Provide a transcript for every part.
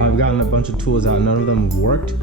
I've gotten a bunch of tools out, none of them worked.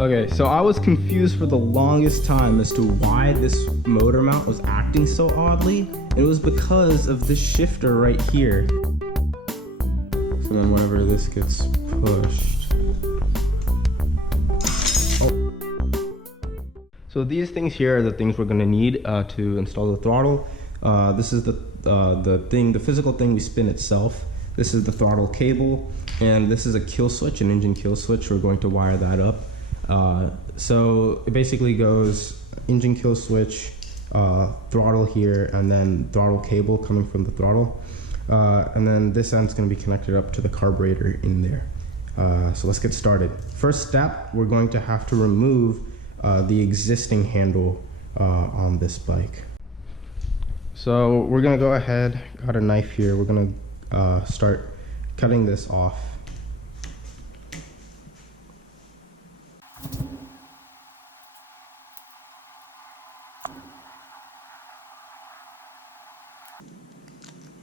Okay, so I was confused for the longest time as to why this motor mount was acting so oddly. It was because of this shifter right here. So then whenever this gets pushed. Oh. So these things here are the things we're gonna need to install the throttle. This is the physical thing we spin itself. This is the throttle cable, and this is a kill switch, an engine kill switch. We're going to wire that up. So it basically goes engine kill switch, throttle here, and then throttle cable coming from the throttle. And then this end's going to be connected up to the carburetor in there. So let's get started. First step, we're going to have to remove the existing handle on this bike. So we're going to go ahead, got a knife here, we're going to start cutting this off.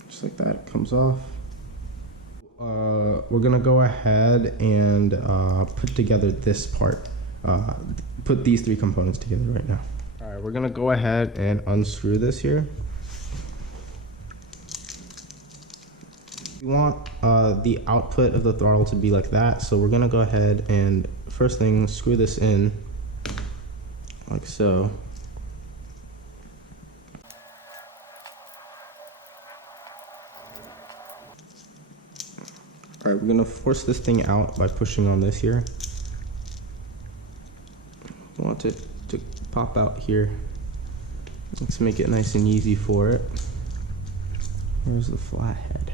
Just like that, it comes off. We're gonna go ahead and put together this part. Put these three components together right now. All right, we're gonna go ahead and unscrew this here. We want the output of the throttle to be like that, so we're gonna go ahead and first thing, screw this in like so. All right, we're gonna force this thing out by pushing on this here. I want it to pop out here. Let's make it nice and easy for it. Where's the flathead?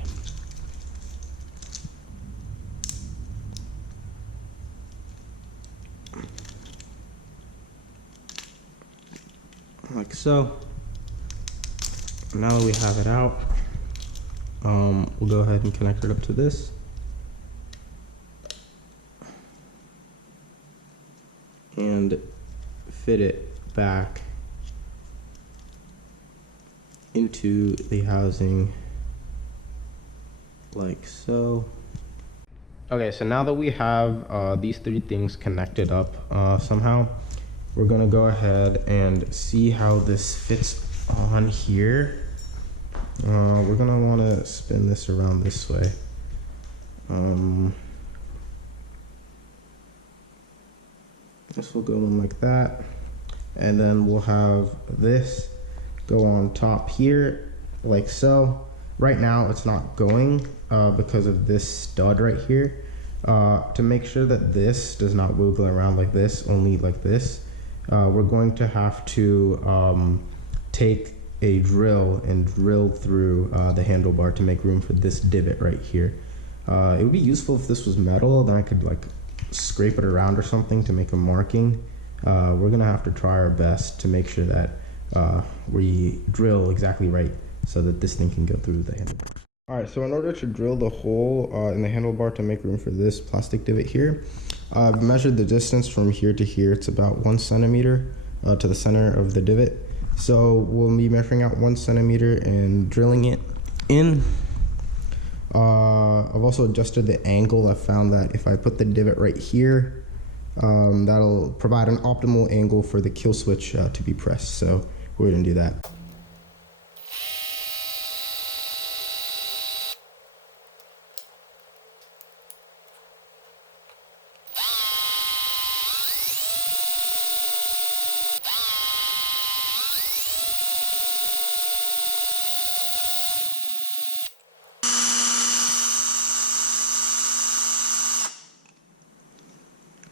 Like so. Now that we have it out, we'll go ahead and connect it up to this. And fit it back into the housing like so. Okay, so now that we have these three things connected up somehow, we're gonna go ahead and see how this fits on here. We're gonna wanna spin this around this way. This will go in like that, and then we'll have this go on top here like so. Right now it's not going because of this stud right here. To make sure that this does not wiggle around like this, only like this, we're going to have to take a drill and drill through the handlebar to make room for this divot right here. It would be useful if this was metal, then I could like scrape it around or something to make a marking. We're gonna have to try our best to make sure that we drill exactly right so that this thing can go through the handlebar. All right, so in order to drill the hole in the handlebar to make room for this plastic divot here, I've measured the distance from here to here. It's about 1 centimeter to the center of the divot. So we'll be measuring out 1 centimeter and drilling it in. I've also adjusted the angle. I found that if I put the divot right here, that'll provide an optimal angle for the kill switch to be pressed. So we're gonna do that.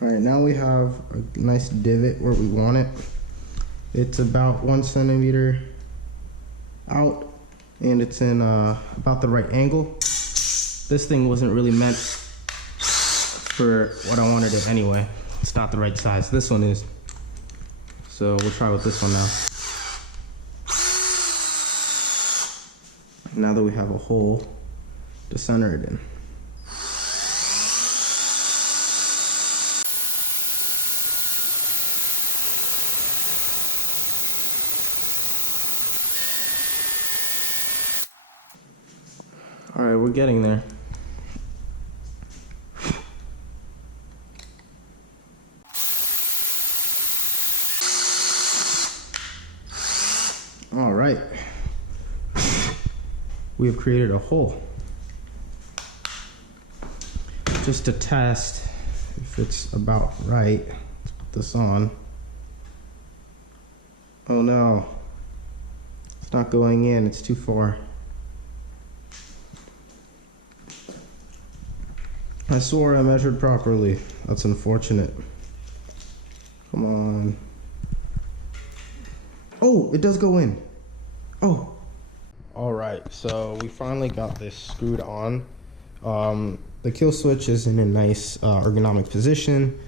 All right, now we have a nice divot where we want it. It's about 1 centimeter out, and it's in about the right angle. This thing wasn't really meant for what I wanted it anyway. It's not the right size. This one is. So we'll try with this one now. Now that we have a hole to center it in. All right, we're getting there. we have created a hole. Just to test if it's about right, let's put this on. Oh no, it's not going in, it's too far. I swore I measured properly. That's unfortunate. Come on. Oh, it does go in. Oh. All right, so we finally got this screwed on. The kill switch is in a nice ergonomic position.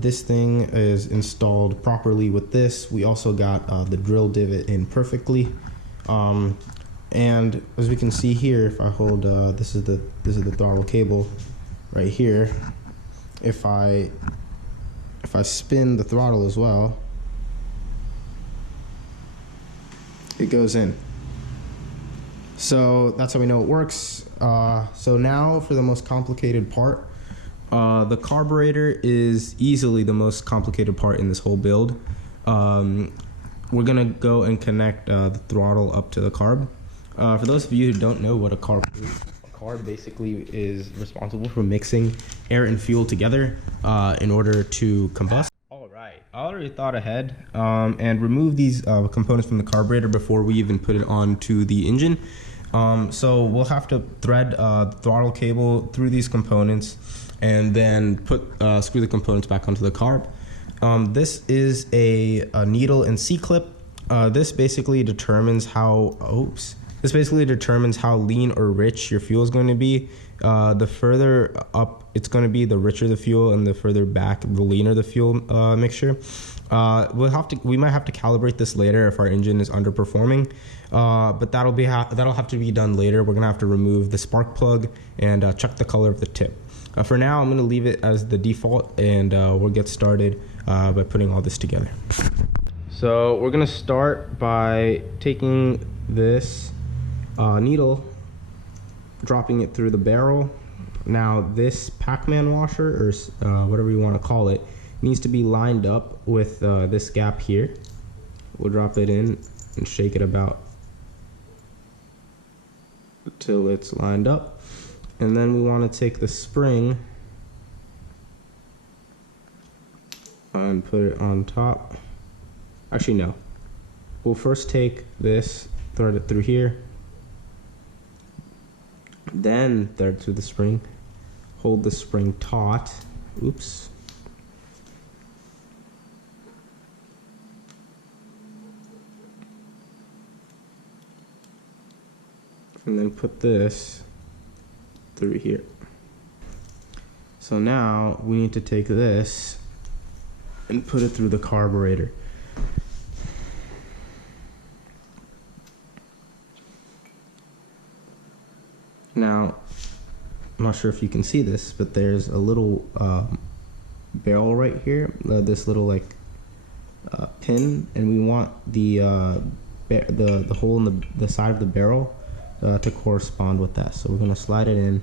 This thing is installed properly with this. We also got the drill divot in perfectly. And as we can see here, if I hold, this is the throttle cable right here. If I spin the throttle as well, it goes in. So that's how we know it works. So now for the most complicated part. The carburetor is easily the most complicated part in this whole build. We're gonna go and connect the throttle up to the carb. For those of you who don't know what a carb is, a carb basically is responsible for mixing air and fuel together in order to combust. Alright, I already thought ahead and removed these components from the carburetor before we even put it onto the engine. So we'll have to thread the throttle cable through these components and then screw the components back onto the carb. This is a needle and C-clip. This basically determines how lean or rich your fuel is going to be. The further up it's going to be, the richer the fuel, and the further back, the leaner the fuel mixture. We might have to calibrate this later if our engine is underperforming, but that'll have to be done later. We're gonna have to remove the spark plug and check the color of the tip. For now, I'm gonna leave it as the default, and we'll get started by putting all this together. So we're gonna start by taking this needle, dropping it through the barrel. Now this Pac-Man washer, or whatever you want to call it, needs to be lined up with this gap here. We'll drop it in and shake it about until it's lined up. And then we want to take the spring and put it on top. Actually, no. We'll first take this, thread it through here, then thread through the spring, hold the spring taut. Oops. And then put this through here. So now we need to take this and put it through the carburetor. Now, I'm not sure if you can see this, but there's a little barrel right here, this little like pin, and we want the hole in the side of the barrel to correspond with that. So we're gonna slide it in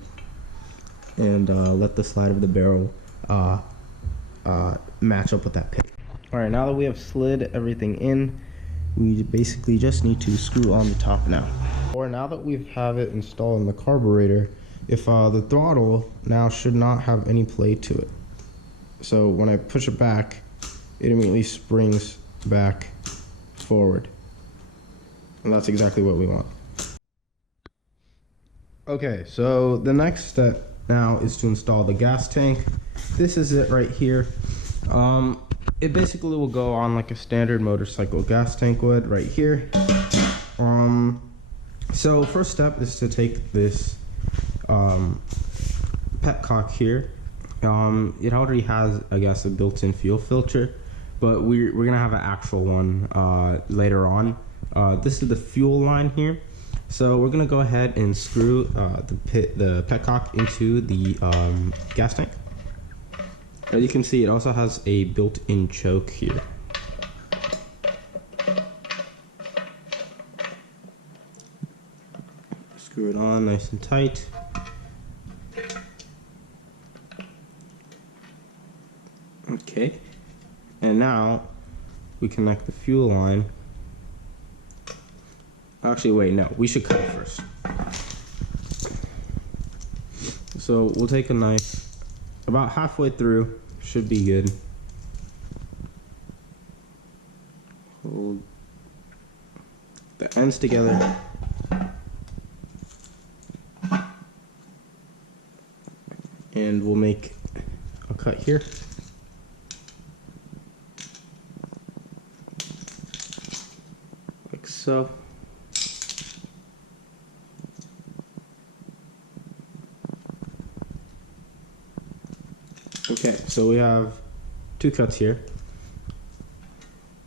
and let the slide of the barrel match up with that pin. All right, now that we have slid everything in, we basically just need to screw on the top now. Or now that we have it installed in the carburetor, if the throttle now should not have any play to it. So when I push it back, it immediately springs back forward. And that's exactly what we want. Okay, so the next step now is to install the gas tank. This is it right here. It basically will go on like a standard motorcycle gas tank would right here. So first step is to take this petcock here. It already has, I guess, a built-in fuel filter, but we're gonna have an actual one later on. This is the fuel line here. So we're gonna go ahead and screw the petcock into the gas tank. As you can see, it also has a built-in choke here. Screw it on nice and tight. Okay, and now we connect the fuel line. Actually, wait, no, we should cut it first. So we'll take a knife about halfway through, should be good. Hold the ends together. And we'll make a cut here. Like so. Okay, so we have two cuts here.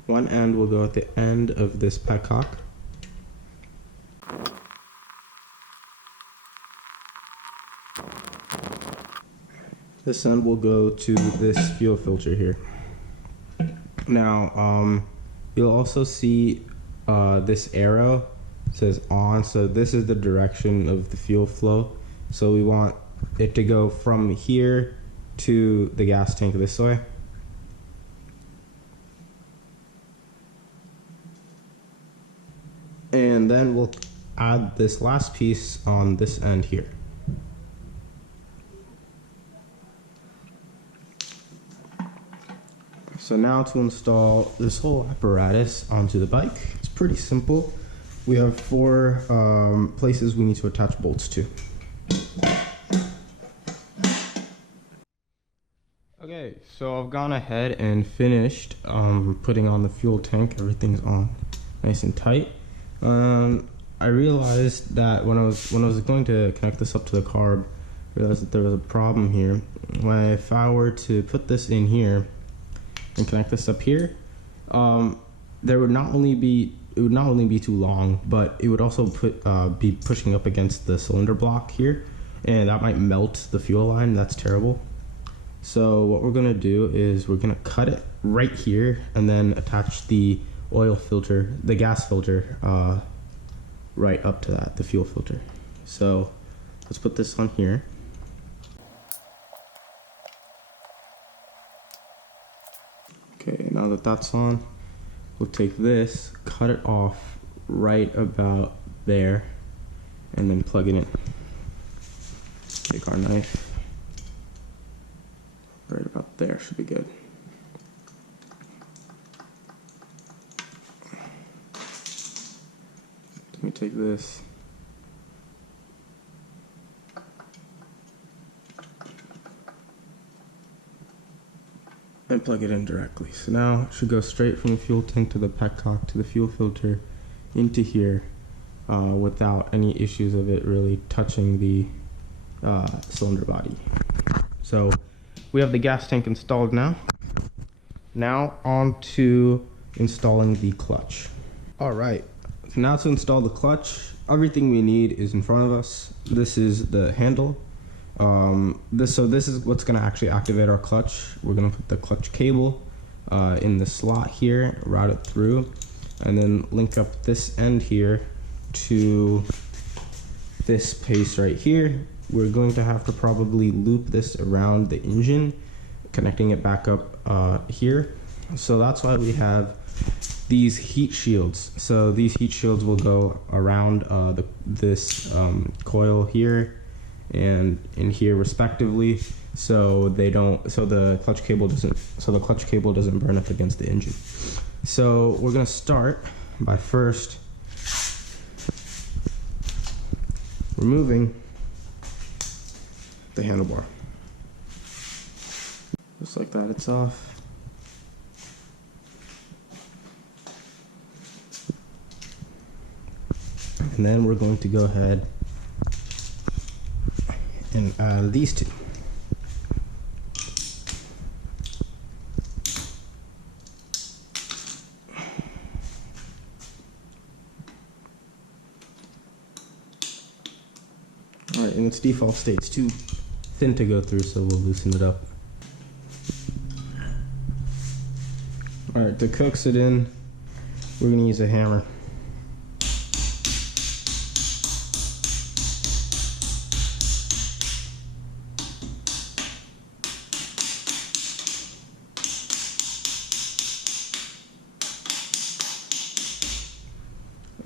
One end will go at the end of this petcock. This end will go to this fuel filter here. Now, you'll also see this arrow says on, so this is the direction of the fuel flow. So we want it to go from here to the gas tank this way. And then we'll add this last piece on this end here. So now to install this whole apparatus onto the bike, it's pretty simple. We have four places we need to attach bolts to. Okay, so I've gone ahead and finished putting on the fuel tank. Everything's on nice and tight. I realized that when I was going to connect this up to the carb, I realized that there was a problem here. If I were to put this in here and connect this up here, there would not only be too long, but it would also be pushing up against the cylinder block here, and that might melt the fuel line. That's terrible. So what we're gonna do is we're gonna cut it right here and then attach the oil filter, the gas filter, right up to that, the fuel filter. So let's put this on here. Okay, now that that's on, we'll take this, cut it off right about there, and then plug it in. Take our knife. Right about there should be good. Let me take this. And plug it in directly. So now it should go straight from the fuel tank to the petcock to the fuel filter into here without any issues of it really touching the cylinder body. So we have the gas tank installed now. Now on to installing the clutch. All right, so now to install the clutch, everything we need is in front of us. This is the handle. This is what's gonna actually activate our clutch. We're gonna put the clutch cable in the slot here, route it through, and then link up this end here to this piece right here. We're going to have to probably loop this around the engine, connecting it back up here. So that's why we have these heat shields. So these heat shields will go around this coil here and in here respectively, so the clutch cable doesn't burn up against the engine. So we're gonna start by first removing the handlebar. Just like that, it's off. And then we're going to go ahead and add these two. All right, in its default state, it's too thin to go through, so we'll loosen it up. All right, to coax it in, we're gonna use a hammer.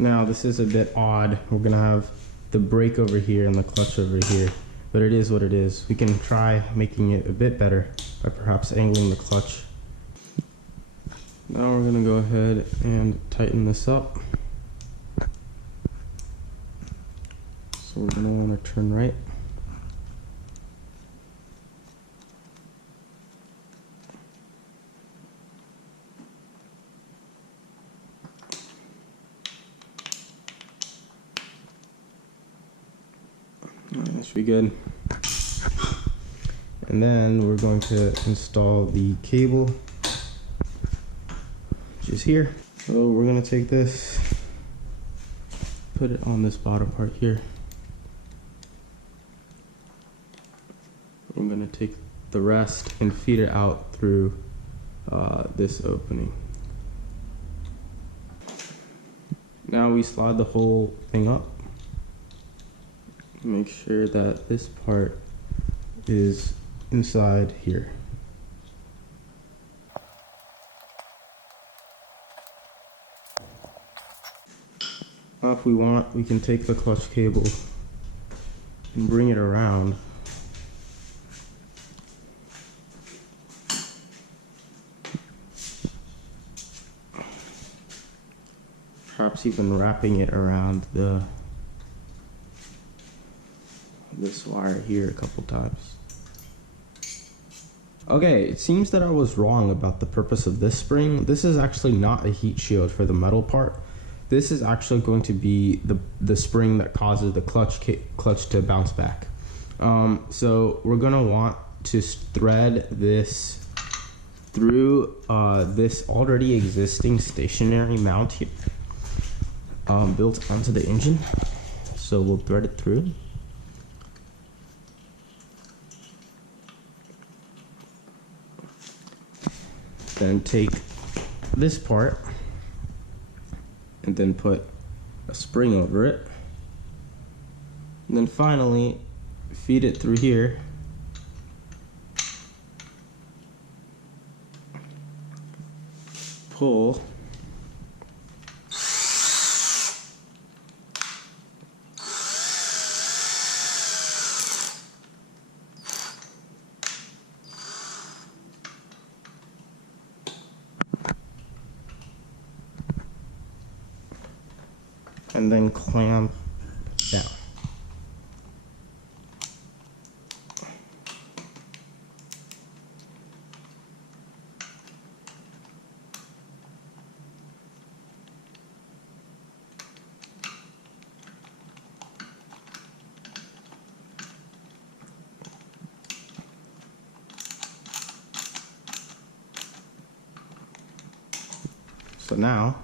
Now this is a bit odd. We're gonna have the brake over here and the clutch over here. but it is what it is. We can try making it a bit better by perhaps angling the clutch. Now we're gonna go ahead and tighten this up. So we're gonna wanna turn right. That should be good. And then we're going to install the cable, which is here. So we're gonna take this, put it on this bottom part here. I'm gonna take the rest and feed it out through this opening. Now we slide the whole thing up. Make sure that this part is inside here. Now if we want, we can take the clutch cable and bring it around. Perhaps even wrapping it around this wire here a couple times. Okay, it seems that I was wrong about the purpose of this spring. This is actually not a heat shield for the metal part. This is actually going to be the spring that causes the clutch to bounce back. So we're gonna want to thread this through this already existing stationary mount here, built onto the engine. So we'll thread it through. Then take this part and then put a spring over it. And then finally feed it through here. Pull. And then clamp down. So now,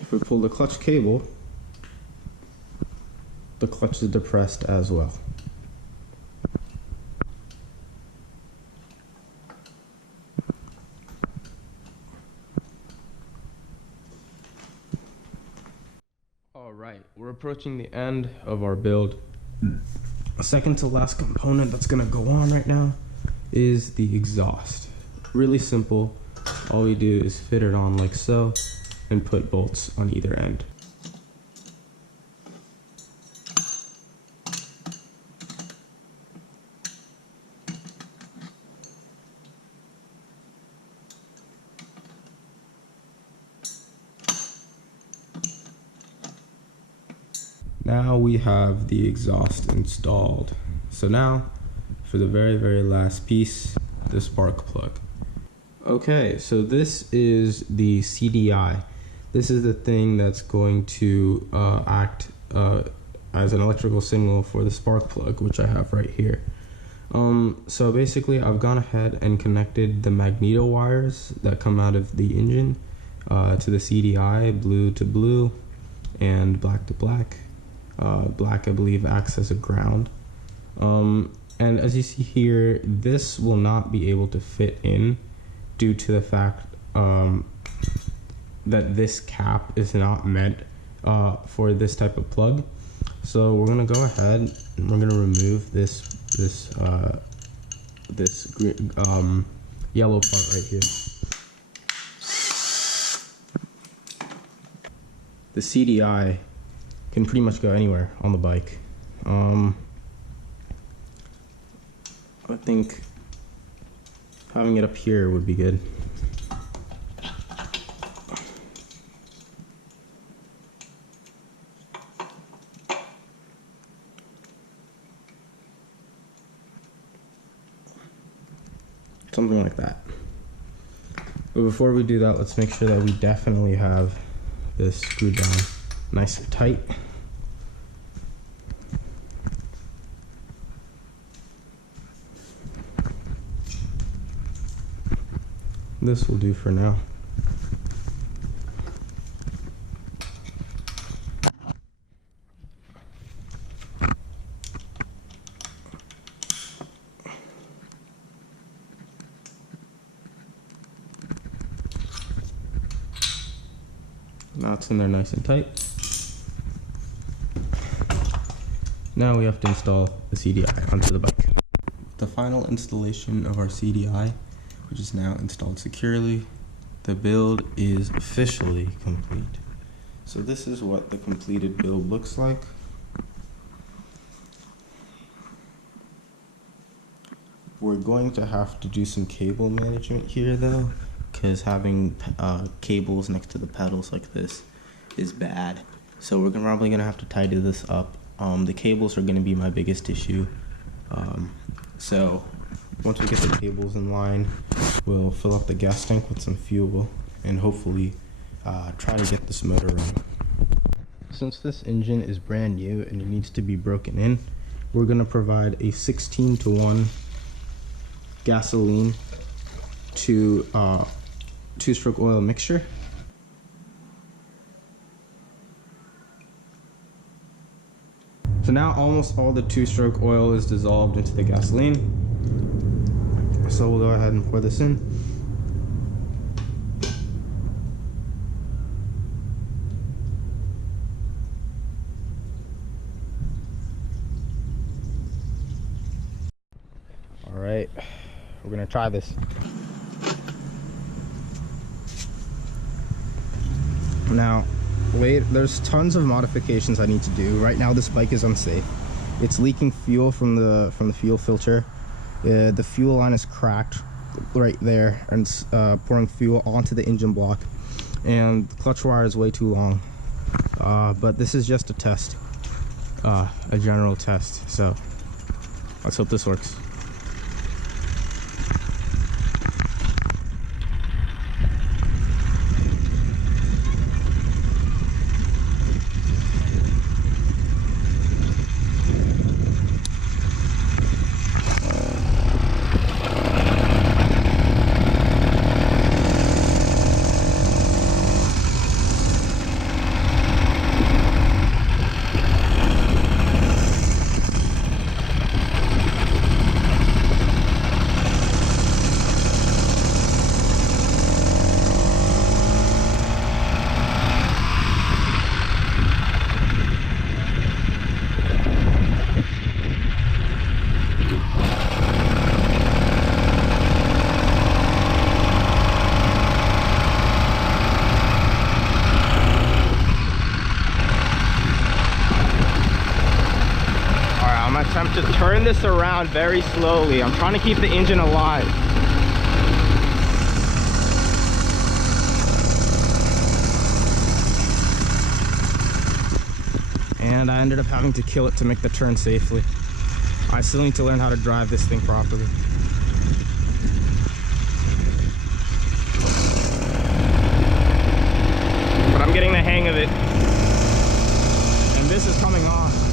if we pull the clutch cable, the clutch is depressed as well. All right, we're approaching the end of our build. A second to last component that's gonna go on right now is the exhaust. Really simple. All we do is fit it on like so and put bolts on either end. Now we have the exhaust installed. So now, for the very last piece, the spark plug. Okay, so this is the CDI. This is the thing that's going to act as an electrical signal for the spark plug, which I have right here. So basically, I've gone ahead and connected the magneto wires that come out of the engine to the CDI, blue to blue, and black to black. Black, I believe, acts as a ground. And as you see here, this will not be able to fit in due to the fact that this cap is not meant for this type of plug. So we're gonna go ahead and we're gonna remove this green, yellow part right here. The CDI can pretty much go anywhere on the bike. I think having it up here would be good. Something like that. But before we do that, let's make sure that we definitely have this screwed down nice and tight. This will do for now. Now it's in there nice and tight. Now we have to install the CDI onto the bike. The final installation of our CDI, which is now installed securely, the build is officially complete. So this is what the completed build looks like. We're going to have to do some cable management here though, because having cables next to the pedals like this is bad. So we're probably gonna have to tidy this up. The cables are gonna be my biggest issue. So once we get the cables in line, we'll fill up the gas tank with some fuel and hopefully try to get this motor running. Since this engine is brand new and it needs to be broken in, we're gonna provide a 16:1 gasoline to two-stroke oil mixture. So now almost all the two-stroke oil is dissolved into the gasoline. So we'll go ahead and pour this in. All right, we're gonna try this. Now, there's tons of modifications I need to do. Right now this bike is unsafe. It's leaking fuel from the fuel filter. The fuel line is cracked right there and it's pouring fuel onto the engine block, and the clutch wire is way too long. But this is just a test, a general test, so let's hope this works. Attempt to turn this around very slowly. I'm trying to keep the engine alive. And I ended up having to kill it to make the turn safely. I still need to learn how to drive this thing properly. But I'm getting the hang of it. And this is coming off.